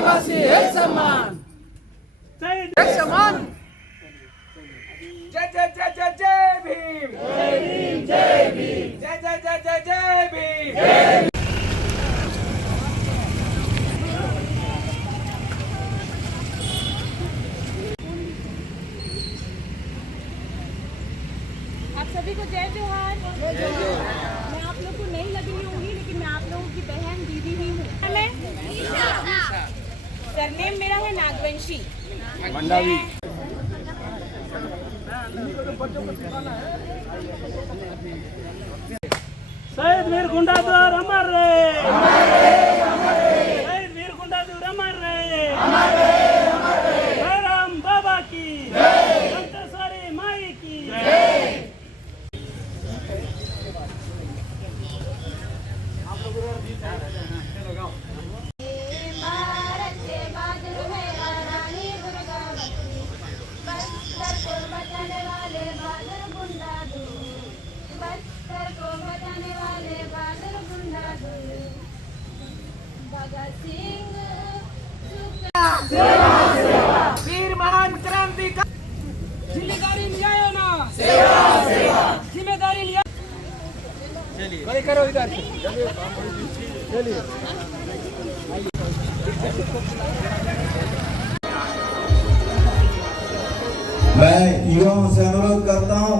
आदिवासी एक समान, एक समान। जय जय जय जय जय भीम, जय भीम, जय जय जय जय जय भीम। आप सभी को जय जोहार। मैं आप लोग को नहीं लगी होंगी, लेकिन मैं आप लोगों की बहन दीदी ही हूँ। सरनेम मेरा है नागवंशी मंडावी। शहीद वीर गुंडाधर अमर रहे, शहीद वीर गुंडाधर अमर रहे। राम बाबा की संतेश्वरी माई की। वीर महान क्रांति का जिम्मेदारी लिया ना, जिम्मेदारी लिया। चलिए करो इधर चलिए। मैं युवाओं से अनुरोध करता हूं,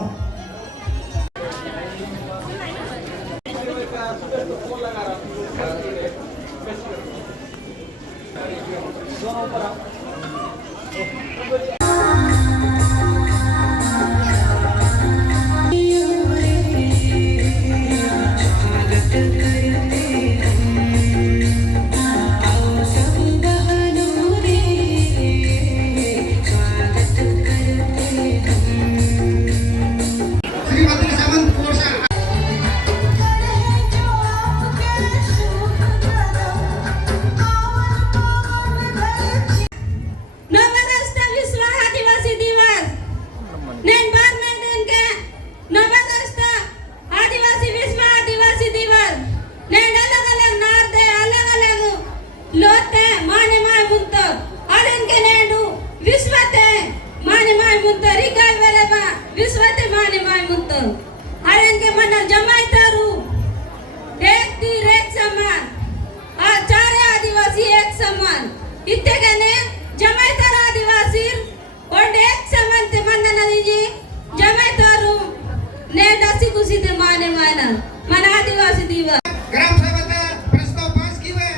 मन आदिवासी दिवस ग्राम सभेचा प्रस्ताव पास किया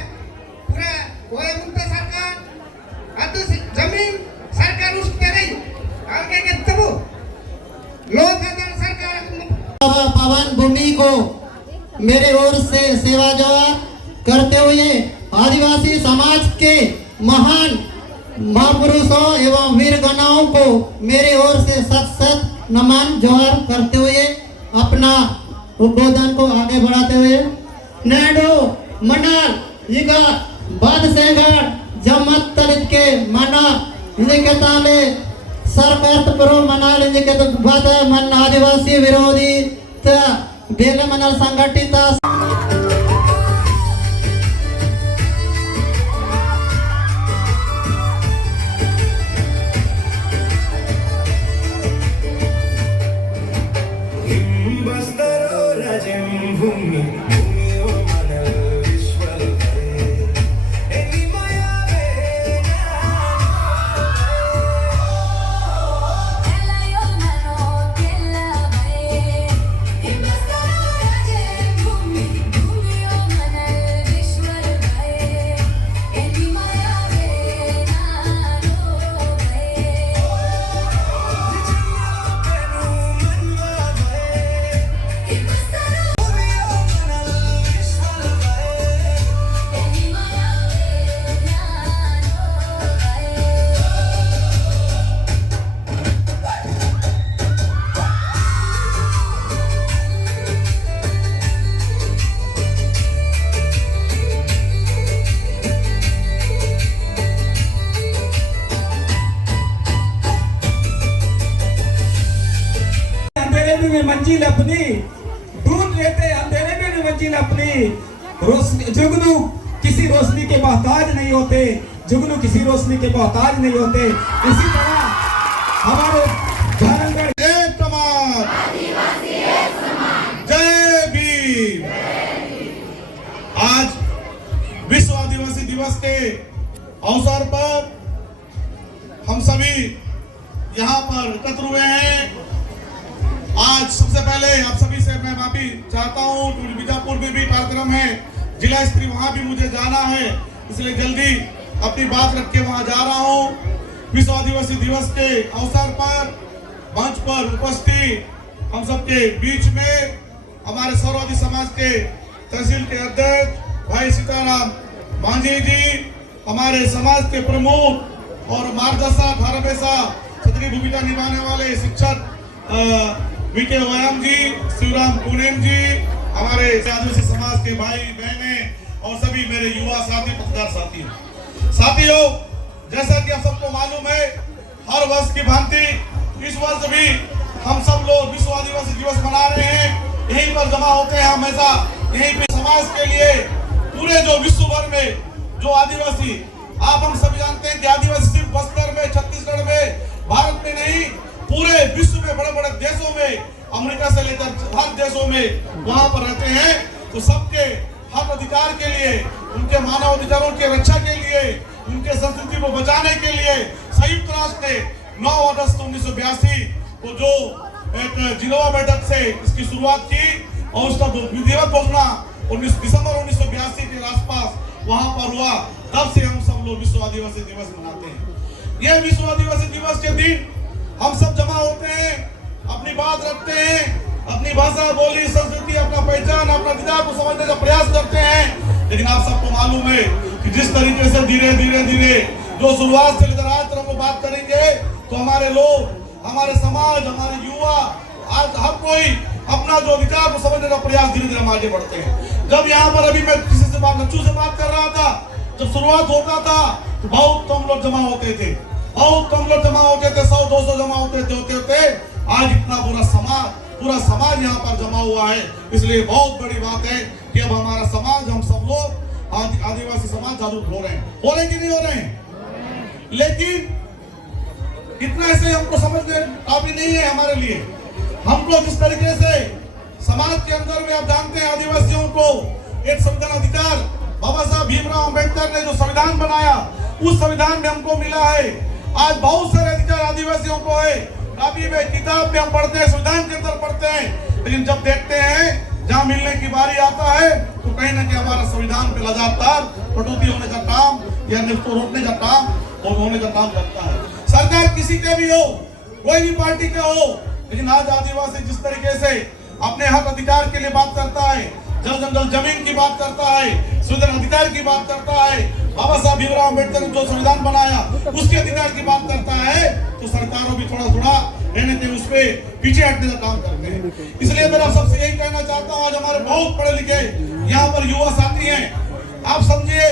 पुरा होय मुक्त सरकार आता जमीन सरकार उसके नहीं आगे के तबो लोग अगर सरकार पावन भूमि को मेरे ओर से सेवा जोहार करते हुए आदिवासी समाज के महान महापुरुषों एवं वीर गणाओं को मेरे ओर से सत सत नमन जोहार करते हुए अपना उद्बोधन को आगे बढ़ाते हुए नेडो मंडल इगा बाद सेंगड़ जमत तलित के मना इनके ताले सरकार प्रो मनाल इनके तो बाद मन आदिवासी विरोधी बेल मनल संगठित में मंजिल अपनी ढूंढ लेते अंधेरे में भी मंजिल अपनी। जुगनू किसी रोशनी के मोहताज नहीं होते। जुगनू किसी रोशनी के मोहताज नहीं होते। इसी तरह हमारे धर्मगढ़ एक कमान, जय भीम। आज विश्व आदिवासी दिवस के अवसर पर हम सभी यहाँ पर एकत्र हुए हैं। आज सबसे पहले आप सभी से मैं माफी चाहता हूँ, बीजापुर में भी कार्यक्रम है, जिला स्तरीय, वहाँ भी मुझे जाना है, इसलिए जल्दी अपनी बात रख के वहाँ जा रहा हूँ। विश्व आदिवासी दिवस के अवसर पर मंच पर उपस्थित हम सबके बीच में हमारे सौरवादी समाज के तहसील के अध्यक्ष भाई सीताराम मांझी जी, हमारे समाज के प्रमुख और मार्गदर्शक हरहमेशा सक्रिय भूमिका निभाने वाले शिक्षक वीके व्यायाम जी, शिवराम पूनेम जी, हमारे आदिवासी समाज के भाई बहने और सभी मेरे युवा साथी, पत्रकार साथियों, जैसा कि आप सबको मालूम है, हर वर्ष की भांति इस वर्ष भी हम सब लोग विश्व आदिवासी दिवस मना रहे हैं। यहीं पर जमा होते हैं हमेशा, यहीं पे समाज के लिए पूरे जो विश्व भर में जो आदिवासी, आप हम सभी जानते हैं कि आदिवासी सिर्फ बस्तर में, छत्तीसगढ़ में, भारत में नहीं, पूरे विश्व में बड़े बड़े देशों में, अमेरिका से लेकर हर देशों में वहां पर रहते हैं। तो सबके हक अधिकार के लिए, उनके मानव अधिकारों की रक्षा के लिए, उनके संस्कृति को बचाने के लिए संयुक्त राष्ट्र ने 9 अगस्त 1982 को जो एक जिनेवा बैठक से इसकी शुरुआत की और उसका विधिवत घोषणा 19 दिसंबर 1982 के आसपास वहां पर हुआ। तब से हम सब लोग विश्व आदिवासी दिवस मनाते हैं। यह विश्व आदिवासी दिवस के दिन हम सब जमा होते हैं, अपनी बात रखते हैं, अपनी भाषा, बोली, संस्कृति, अपना पहचान, अपना अधिकार को समझने का प्रयास करते हैं। लेकिन आप सबको मालूम है कि जिस तरीके से धीरे धीरे जो शुरुआत से लेकर आज तक हम लोग बात करेंगे, तो हमारे लोग, हमारे समाज, हमारे युवा, आज हर कोई अपना जो अधिकार को समझने का प्रयास धीरे धीरे हम आगे बढ़ते हैं। जब यहाँ पर अभी मैं किसी से बात, लच्चू से बात कर रहा था, जब शुरुआत होता था तो बहुत कम लोग जमा होते थे, बहुत कम लोग जमा होते थे, 100-200 जमा होते आज इतना पूरा समाज यहाँ पर जमा हुआ है। इसलिए बहुत बड़ी बात है कि अब हमारा समाज, हम सब लोग आदिवासी समाज जागरूक हो रहे हैं। हो रहे कि नहीं हो रहे हैं? लेकिन इतना ऐसे हमको समझने काफी नहीं है हमारे लिए। हम लोग जिस तरीके से समाज के अंदर में, आप जानते हैं, आदिवासियों को एक संविधान अधिकार, बाबा साहब भीमराव अंबेडकर ने जो संविधान बनाया, उस संविधान में हमको मिला है। आज बहुत सारे अधिकार आदिवासियों को है। काफी में, किताब में हम पढ़ते हैं, संविधान के अंदर पढ़ते हैं, लेकिन जब देखते हैं जहाँ मिलने की बारी आता है तो कहीं ना कहीं हमारा संविधान पे लगातार कटौती होने का काम या निष्ठा रोकने का काम और होने का काम करता है। सरकार किसी के भी हो, कोई भी पार्टी का हो, लेकिन आज आदिवासी जिस तरीके से अपने हक अधिकार के लिए बात करता है, जल जमीन की बात करता है, संविधान अधिकार की बात करता है, बाबा साहब भीमराव अम्बेडकर ने जो संविधान बनाया उसके अधिकार की बात करता है, तो सरकारों भी थोड़ा रहने के उस पे पीछे हटने का काम करते हैं। इसलिए मेरा सबसे यही कहना चाहता हूँ, आज हमारे बहुत पढ़े लिखे यहाँ पर युवा साथी हैं, आप समझिए,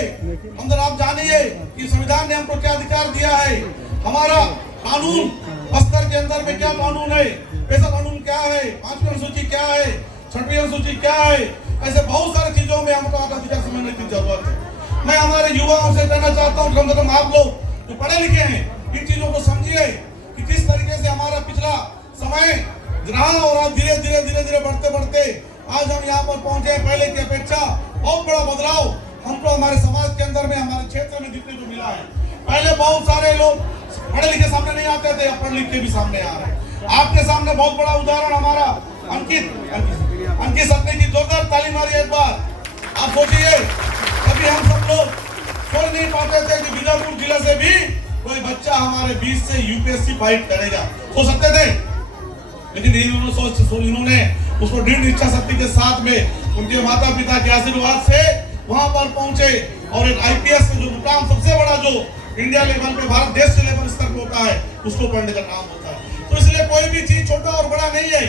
अंदर आप जानिए कि संविधान ने हमको क्या अधिकार दिया है। हमारा कानून, बस्तर के अंदर में क्या कानून है, पैसा कानून क्या है, 5वीं अनुसूची क्या है, 6वीं अनुसूची क्या है, ऐसे बहुत सारी चीजों में हमको अधिकार समझने की जरूरत है। मैं हमारे युवाओं से कहना चाहता हूँ, कम से कम आप लोग जो पढ़े लिखे हैं, इन चीजों को समझिए कि किस तरीके से हमारा पिछला समय रहा और आज धीरे धीरे बढ़ते आज हम यहाँ पर पहुंचे। पहले की अपेक्षा बहुत बड़ा बदलाव हमको हमारे समाज के अंदर में, हमारे क्षेत्र में दिखने को मिला है। पहले बहुत सारे लोग पढ़े लिखे सामने नहीं आते थे, अब पढ़े लिखे भी सामने आ रहे हैं। आपके सामने बहुत बड़ा उदाहरण हमारा अंकित सत्य की जोरदार ताली मारी एक बार। आप सोचिए, कभी हम सब लोग सोच नहीं पाते थे कि बीजापुर जिले से भी कोई बच्चा हमारे बीच से यूपीएससी फाइट करेगा, सोच सकते थे, लेकिन इन्होंने उसको दृढ़ इच्छा शक्ति के साथ में उनके माता पिता के आशीर्वाद से वहां पर पहुंचे और एक आईपीएस से जो मुकाम सबसे बड़ा जो इंडिया लेवल पे, भारत देश के लेवल स्तर पे होता है, उसको पढ़ने का काम होता है। तो इसलिए कोई भी चीज छोटा और बड़ा नहीं है,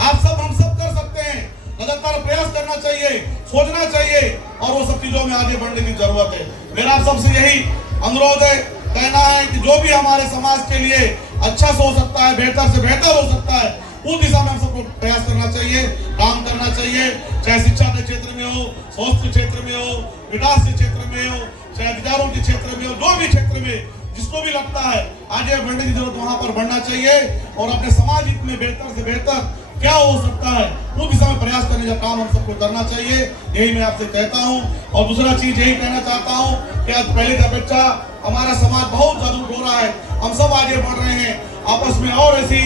आप सब हम सब कर सकते हैं। लगातार प्रयास करना चाहिए, सोचना चाहिए और वो सब चीजों में आगे बढ़ने की जरूरत है। मेरा आप सबसे यही अनुरोध है, कहना है कि जो भी हमारे समाज के लिए अच्छा से हो सकता है, बेहतर से बेहतर हो सकता है, उस दिशा में हम सबको प्रयास करना चाहिए, काम करना चाहिए। चाहे शिक्षा के क्षेत्र में हो, स्वास्थ्य क्षेत्र में हो, विकास के क्षेत्र में हो, चाहे अधिकारों के क्षेत्र में हो, जो भी क्षेत्र में जिसको भी लगता है आगे बढ़ने की जरूरत वहां पर बढ़ना चाहिए और अपने समाज हित में बेहतर से बेहतर क्या हो सकता है वो दिशा में प्रयास करने का काम हम सबको करना चाहिए। यही मैं आपसे कहता हूं। और दूसरा चीज यही कहना चाहता हूं कि आज पहले की अपेक्षा हमारा समाज बहुत जागरूक हो रहा है, हम सब आगे बढ़ रहे हैं, आपस में और ऐसी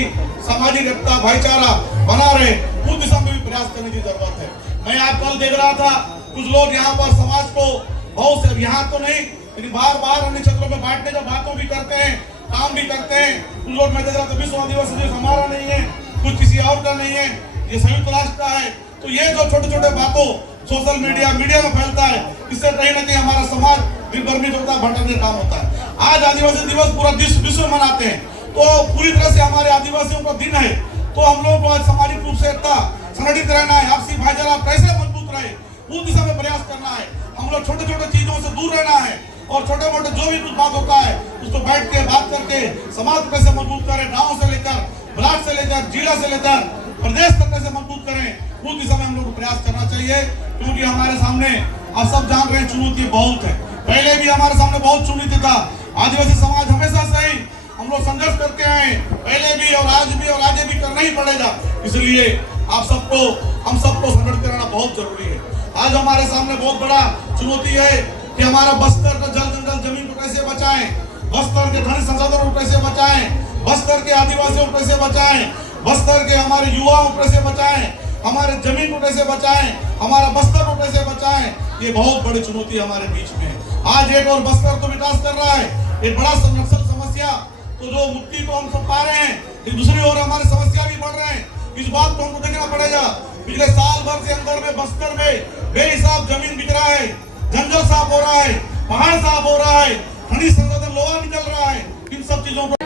सामाजिक एकता भाईचारा बना रहे, उस दिशा में भी प्रयास करने की जरूरत है। मैं आज कल देख रहा था कुछ लोग यहाँ पर समाज को बहुत से, यहाँ तो नहीं लेकिन बार बार अन्य क्षेत्रों में बांटने का बातों भी करते हैं, काम भी करते हैं। कुछ लोग मैं देख रहा था विश्व आदिवासी दिवस हमारा नहीं है, कुछ किसी और का नहीं है, ये संयुक्त राष्ट्र का है। तो ये जो छोटे छोटे बातों सोशल मीडिया में फैलता है, इससे कहीं ना कहीं हमारा समाज दिग्भ्रमित होता है, भटकने का काम होता है। आज आदिवासी दिवस पूरा विश्व मनाते हैं, तो पूरी तरह से हमारे आदिवासियों का दिन है, तो हम लोगों को आज सामाजिक रूप से एकता संगठित रहना है, आपसी भाईचारा कैसे मजबूत रहे उस दिशा में प्रयास करना है। हम लोग छोटे छोटे चीजों से दूर रहना है और छोटे मोटे जो भी कुछ बात होता है उसको बैठ के बात करके समाज को कैसे मजबूत करें, गांव से लेकर ब्लॉक से लेकर जिला से लेकर प्रदेश तक कैसे मजबूत करें उस दिशा में हम लोग को प्रयास करना चाहिए। क्योंकि हमारे सामने आप सब जान रहे हैं चुनौती बहुत है, पहले भी हमारे सामने बहुत चुनौती था। आदिवासी समाज हमेशा से ही हम लोग संघर्ष करके आए, पहले भी और आज भी और आगे भी करना ही पड़ेगा। इसलिए आप सबको हम सबको संगठित करना बहुत जरूरी है। आज हमारे सामने बहुत बड़ा चुनौती है कि हमारा बस्तर का जल जंगल जमीन को कैसे बचाएं, बस्तर के धन संसाधनों को कैसे बचाएं, बस्तर के आदिवासियों को कैसे बचाएं, बस्तर के हमारे युवाओं को कैसे बचाएं, हमारे जमीन को कैसे बचाएं, हमारा बस्तर को कैसे बचाएं। ये बहुत बड़ी चुनौती हमारे बीच में है। आज एक और बस्तर तो विकास कर रहा है, एक बड़ा नक्सल समस्या तो जो मुक्ति को हम सब पा रहे हैं, दूसरी ओर हमारी समस्या भी बढ़ रहे हैं। इस बात को हमको देखना पड़ेगा। पिछले साल भर के अंदर में बस्तर में बेहिसाब जमीन बिक रहा है, जंगल साफ हो रहा है, पहाड़ साफ हो रहा है, खनिज संसाधन लोहा निकल रहा है। इन सब चीजों को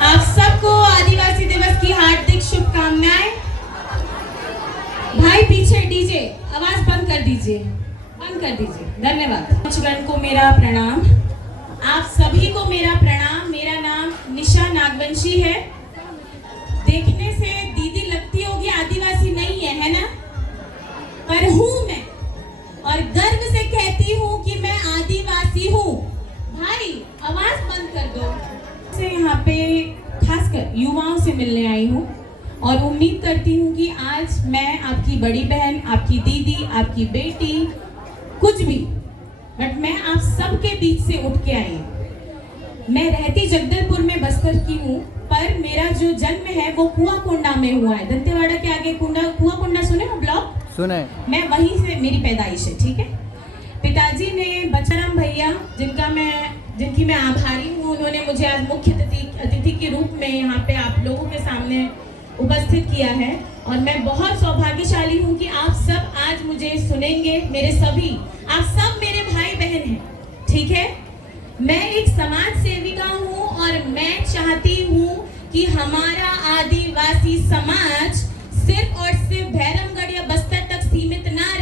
आप सबको आदिवासी दिवस की हार्दिक शुभकामनाएं। भाई पीछे डीजे आवाज बंद कर दीजिए, बंद कर दीजिए। धन्यवाद। पंचगण को मेरा प्रणाम, आप सभी को मेरा प्रणाम। मेरा नाम निशा नागवंशी है। देखने से दीदी लगती होगी आदिवासी नहीं है ना, पर हूँ मैं और गर्व से कहती हूँ कि मैं आदिवासी हूँ। भाई आवाज बंद कर दो। से यहाँ पे खासकर युवाओं से मिलने आई हूँ और उम्मीद करती हूँ कि आज मैं आपकी बड़ी बहन, आपकी दीदी, आपकी बेटी, कुछ भी, बट मैं आप सबके बीच से उठ के आई हूँ। मैं रहती जगदलपुर में बस्तर की हूँ, पर मेरा जो जन्म है वो कुआकोंडा में हुआ है। दंतेवाड़ा के आगे कुआकोंडा सुने हो ब्लॉक? सुने। मैं वहीं से मेरी पैदाइश है, ठीक है। पिताजी ने बच्चाराम भैया जिनकी मैं आभारी हूँ, उन्होंने मुझे आज मुख्य अतिथि के रूप में यहाँ पे आप लोगों के सामने उपस्थित किया है और मैं बहुत सौभाग्यशाली हूँ कि आप सब आज मुझे सुनेंगे। मेरे सभी आप सब मेरे भाई बहन हैं, ठीक है। मैं एक समाज सेविका हूँ और मैं चाहती हूँ कि हमारा आदिवासी समाज सिर्फ और सिर्फ भैरमगढ़ या बस्तर तक सीमित ना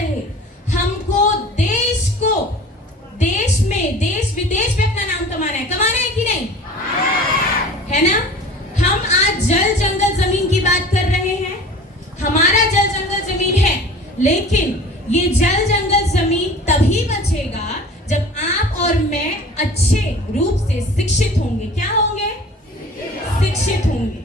तभी बचेगा जब आप और मैं अच्छे रूप से शिक्षित होंगे। क्या होंगे? शिक्षित होंगे।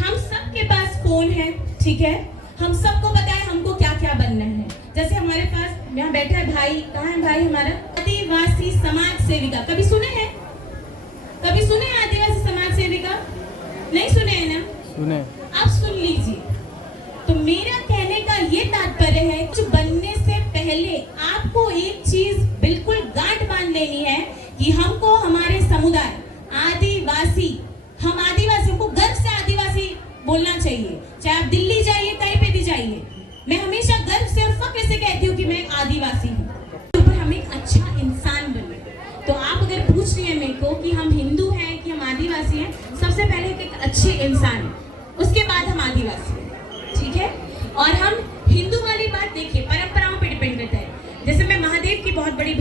हम सबके पास फोन है, ठीक है, हम सबको पता है हमको क्या क्या बनना है। जैसे हमारे पास यहाँ बैठा है भाई, कहाँ है भाई हमारा? आदिवासी समाज सेविका। कभी सुने हैं? कभी सुने हैं आदिवासी समाज सेविका? नहीं सुने हैं ना? सुने। आप सुन लीजिए। तो मेरा कहने का ये तात्पर्य है कि बनने से पहले आपको एक चीज बिल्कुल गांठ बांध लेनी है कि हमको हमारे समुदाय आदिवासी, हम आदिवासी, हमको गर्व से आदिवासी बोलना चाहिए। चाहे आप दिल्ली जाइए, कहीं पे भी जाइए, मैं हमेशा गर्व से और फक्र से कहती हूँ कि मैं आदिवासी हूँ। ऊपर हम एक अच्छा इंसान बने। तो आप अगर पूछ रही हैं मेरे को कि हम हिंदू हैं कि हम आदिवासी हैं, सबसे पहले एक अच्छे इंसान हैं, उसके बाद हम आदिवासी हैं, ठीक है। और हम हिंदू वाली बात देखिए, परंपराओं पे डिपेंड करता है। जैसे मैं महादेव की बहुत बड़ी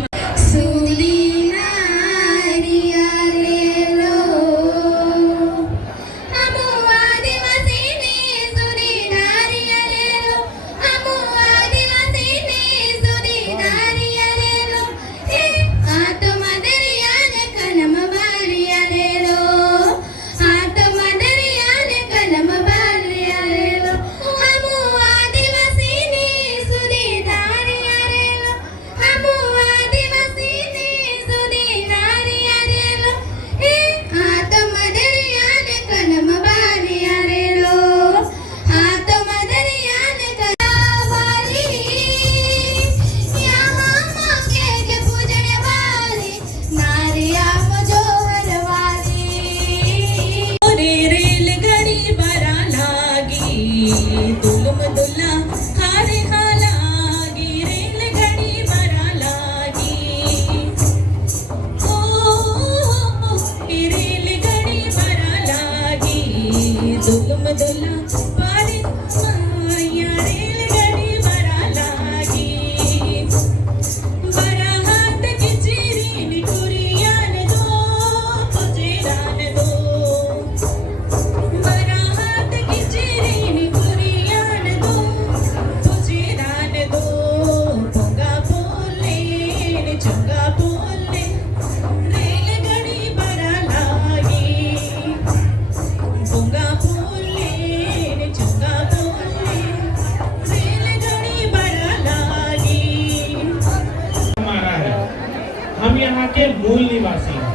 हम यहाँ के मूल निवासी हैं।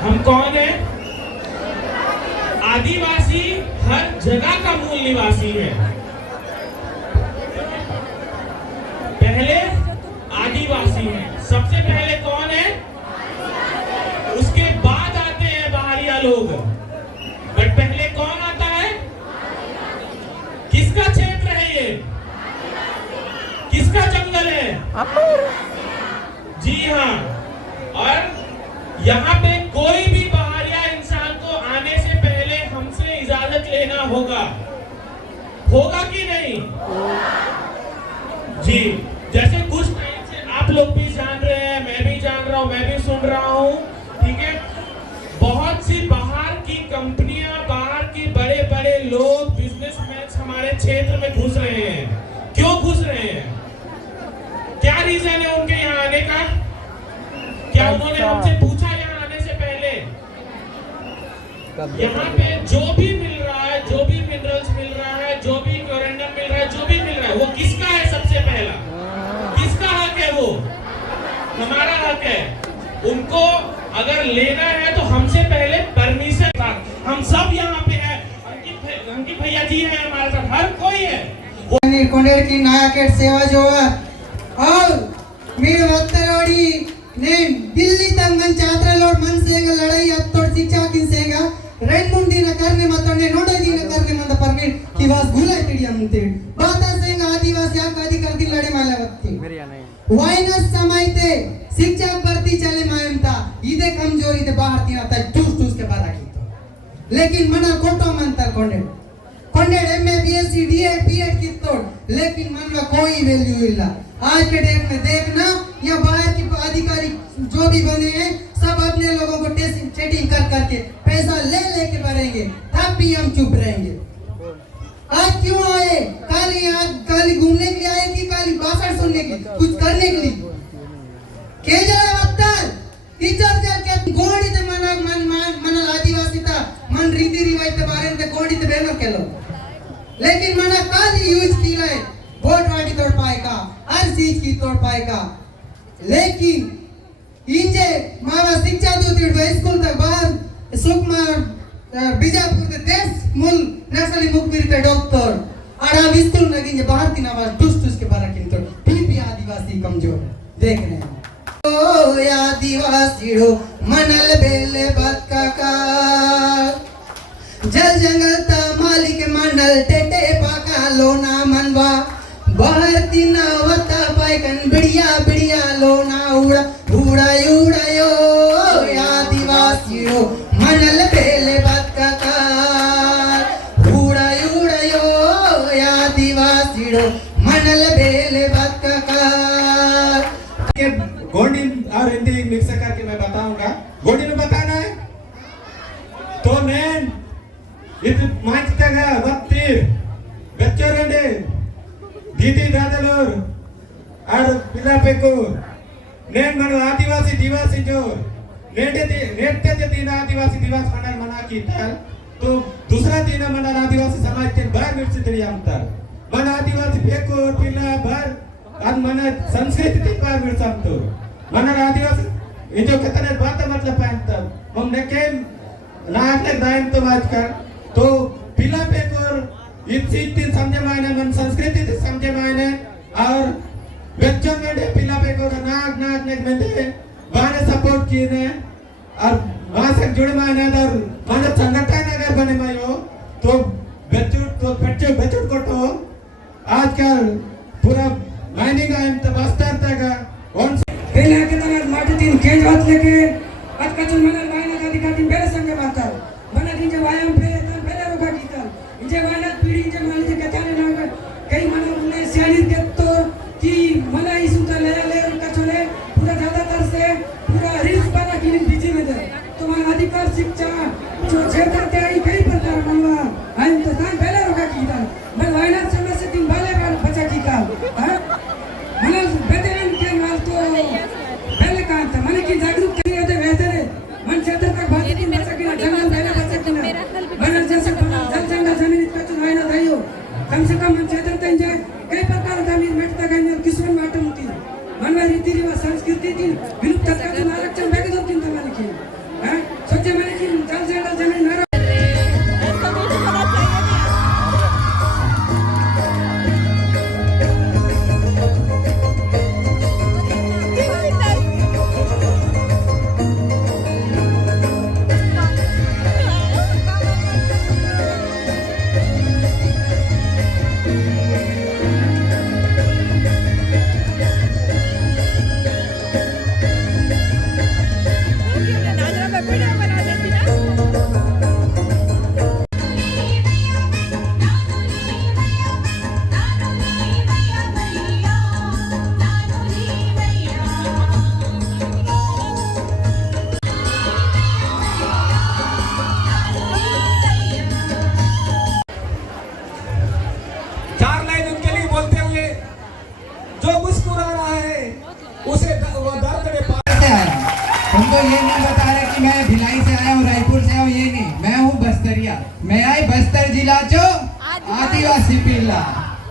हम कौन है? आदिवासी हर जगह का मूल निवासी है। पहले आदिवासी है, सबसे पहले कौन है? उसके बाद आते हैं बाहरिया लोग, बट पहले कौन आता है? किसका क्षेत्र है ये? किसका जंगल है? जी हाँ। और यहाँ पे कोई भी बाहरिया इंसान को आने से पहले हमसे इजाजत लेना होगा, होगा कि नहीं? जी, जैसे कुछ टाइम से आप लोग भी जान रहे हैं, मैं भी जान रहा हूँ, मैं भी सुन रहा हूँ, ठीक है, बहुत सी बाहर की कंपनियां, बाहर के बड़े बड़े लोग, बिजनेसमैन हमारे क्षेत्र में घुस रहे हैं। क्यों घुस रहे हैं? क्या रीजन है उनके यहाँ आने का? क्या उन्होंने हमसे पूछा यहाँ आने से पहले? यहाँ पे जो भी मिल रहा है, जो भी मिनरल्स मिल रहा है, जो भी क्लोरेंडम मिल रहा है, जो भी मिल रहा है, वो किसका है? सबसे पहला किसका हक है? वो हमारा हक है। उनको अगर लेना है तो हमसे पहले परमिशन था। हम सब यहाँ पे है, अंकित भैया जी है हमारे साथ, हर कोई है। कोंडेर की नायकेट सेवा जोहार और मीर वत्तरोड़ी ने दिल्ली तक मन छात्रलोड मन सेंग लड़ाई अत्तोड़ शिक्षा किंसेगा रेंडुंडी न करने मतने नोडजी न करने मंद परमिट की वास गुलाय टिडिया मुंते बाता सेंग आदिवासी आप अधिकार दी लड़े मालावत्ती वाइनस समयते शिक्षा भर्ती चले मायमता इदे कमजोरी ते बाहर तीन आता टूस टूस के बाद आकी लेकिन मना कोटो मंतर कोंडे कोंडे एमए बीएससी डीएड पीएड की तोड़ लेकिन मन में कोई वैल्यू इल्ला। आज के डेट में देखना या बाहर के अधिकारी जो भी बने हैं सब अपने लोगों को सेटिंग कर करके पैसा ले लेके भरेंगे, तब भी हम चुप रहेंगे। आज क्यों आए? काली घूमने के लिए आए कि काली भाषण सुनने के लिए, कुछ करने के लिए? केजळबद्दल टीचर के गोडीत मन आदिवासी मन रीति रिवाज बारे में गोडीत बैनर केलो लेकिन मना काल यूज किया है वोट वाटी तोड़ पाएगा हर चीज की तोड़ पाएगा लेकिन इंजे मारा शिक्षा दूती स्कूल तक बाहर सुकमा बीजापुर के देश मूल नर्सरी मुखबिर डॉक्टर आड़ा स्कूल नगिंजे बाहर की नवाज टुस के बारे किन तो फिर भी आदिवासी कमजोर देख रहे हैं ओ आदिवासी रो मनल बेले बक्का का जल जंगल ता मालिक मंडल टेटे पाका लोना मनवा बाहर तीना वता पाइकन बिड़िया बिड़िया लोना उड़ा उड़ा उड़ायो आदिवासी रो मनल बेले बक्का का उड़ा उड़ायो आदिवासी रो मनल बेले बक्का का गोंडी और हिंदी मिक्स करके मैं बताऊंगा गोंडी में बताना है तो नैन ఇది మంచిగా వత్తి వెచ్చరండి దీది దాదలూర్ ఆర్ పిల్లపెక్కు నేను మన ఆదివాसी दिवस जो नेटे दिन आदिवासी दिवस मना कीता तो दूसरा दिन मन आदिवासी समाज के बाहर मिर्ची अंतर मन आदिवासी पेक्ku पिल्ला बार अन मन संस्कृति के बाहर मिर्चंतो मन आदिवासी ये जो कितने बात मतलब अंत हम ने के नाटक दायम तो बात कर तो पिला पे कर इतनी समझे मायने मन संस्कृति समझे मायने और बच्चों में दे पिला पे कर नाक ने में बाने सपोर्ट किए ने और वहाँ से जुड़े मायने और माने संगठन अगर बने मायो तो बच्चों को तो आजकल पूरा माइनिंग आइम तो बस्तर तक कौन पहले के तरह माटी दिन केज हाथ लेके आज कचन मनल वायना दादी का दिन बेरे संगे बात मन दिन जे व्यायाम पे पहले रोका कीता जे वायना पीढ़ी जे मान जे कथाने ना कई मन उन्हें सियानी के तो कि मना ही सुनता ले कचोले पूरा ज्यादातर से पूरा रिस्क बना कि बीजी में दे तो मन अधिकार शिक्षा जो क्षेत्र के आई कई प्रकार मनवा हम तो तान पहले रोका कीता मन वायना समय से दिन वाले बचा कीता मन बेहतरीन के माल तो पहले कहा था मन की जागरूक के लिए बेहतर है मन क्षेत्र तक बात नहीं बचा कि जंगल पहले बचा कि मन जैसे जल जंगल जमीन का चुनाव ना थायो कम से कम मन क्षेत्र तक जाए कई प्रकार जमीन मेटता गई किस्मत में आटम होती मन में रीति रिवाज संस्कृति दिन विलुप्त का आरक्षण बैग दो किंतु मन की हैं सोचे मन की जल जंगल जमीन ना हमको ये नहीं बता रहे कि मैं भिलाई से आया हूँ रायपुर से आया हूँ ये नहीं मैं हूँ बस्तरिया मैं आई बस्तर जिला जो आदिवासी पिल्ला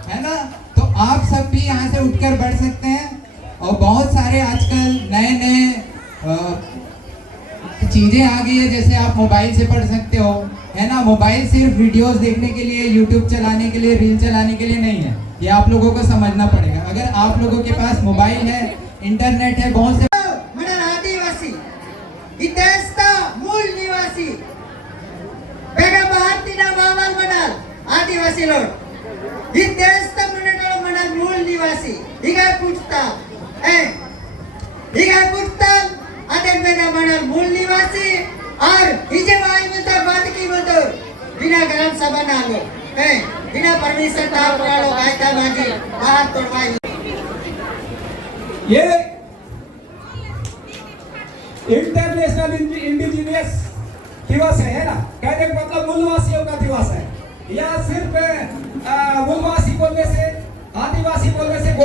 है ना तो आप सब भी यहाँ से उठकर बढ़ सकते हैं और बहुत सारे आजकल नए चीजें आ गई है जैसे आप मोबाइल से पढ़ सकते हो है ना मोबाइल सिर्फ वीडियोस देखने के लिए यूट्यूब चलाने के लिए रील चलाने के लिए नहीं है ये आप लोगों को समझना पड़ेगा अगर आप लोगों के पास मोबाइल है इंटरनेट है बहुत से मूल निवासी बेगा भारतीय मावल मनाल आदिवासी लोग इतेस्ता मुनेटो मनाल मूल निवासी इगा पुछता अदे बेगा मनाल मूल निवासी और इजे वाई में तो बात की बोतो बिना ग्राम सभा ना लो बिना परमिशन था वालों कायदा मांगी बाहर तोड़वाई ये इंटरनेशनल इंडिजिनियस दिवस है ना कहने का मतलब मूलवासियों का दिवस है या सिर्फ मूलवासी बोलने से आदिवासी बोलने से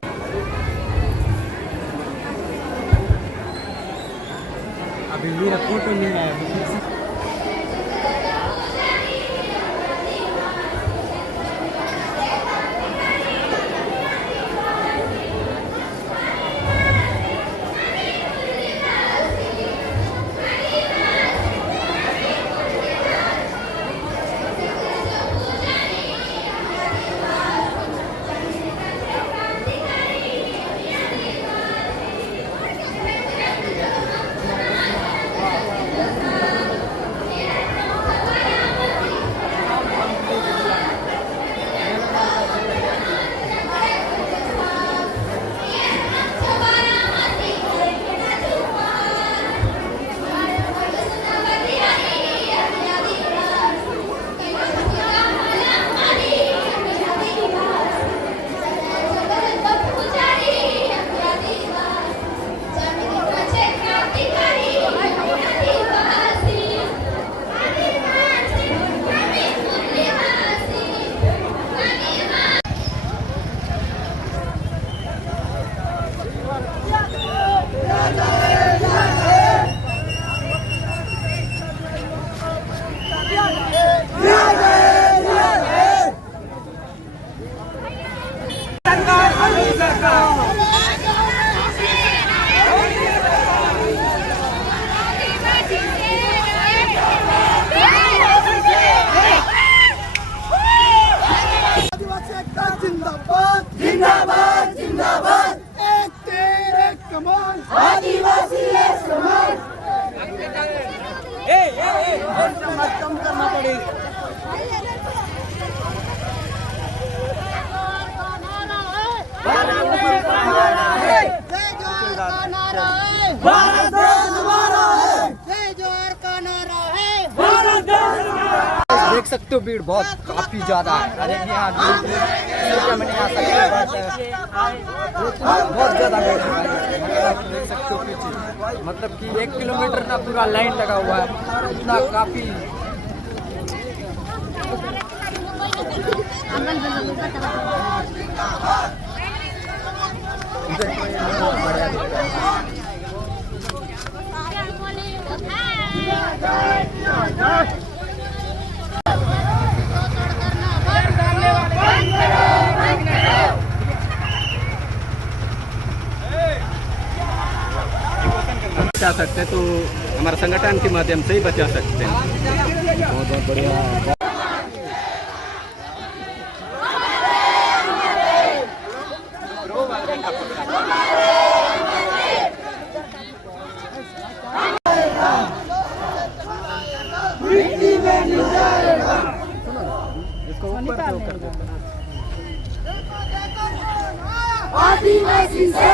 देख सकते हो भीड़ बहुत काफी ज्यादा है। अरे यहाँ मैंने यहाँ बहुत ज्यादा भीड़ है, मतलब देख सकते हो पीछे, मतलब कि 1 किलोमीटर का पूरा लाइन लगा हुआ है, इतना काफी। बचा सकते हैं तो हमारे संगठन के माध्यम से ही बचा सकते हैं। बहुत बहुत बढ़िया। इसको ऊपर से कर दो। आदिवासी से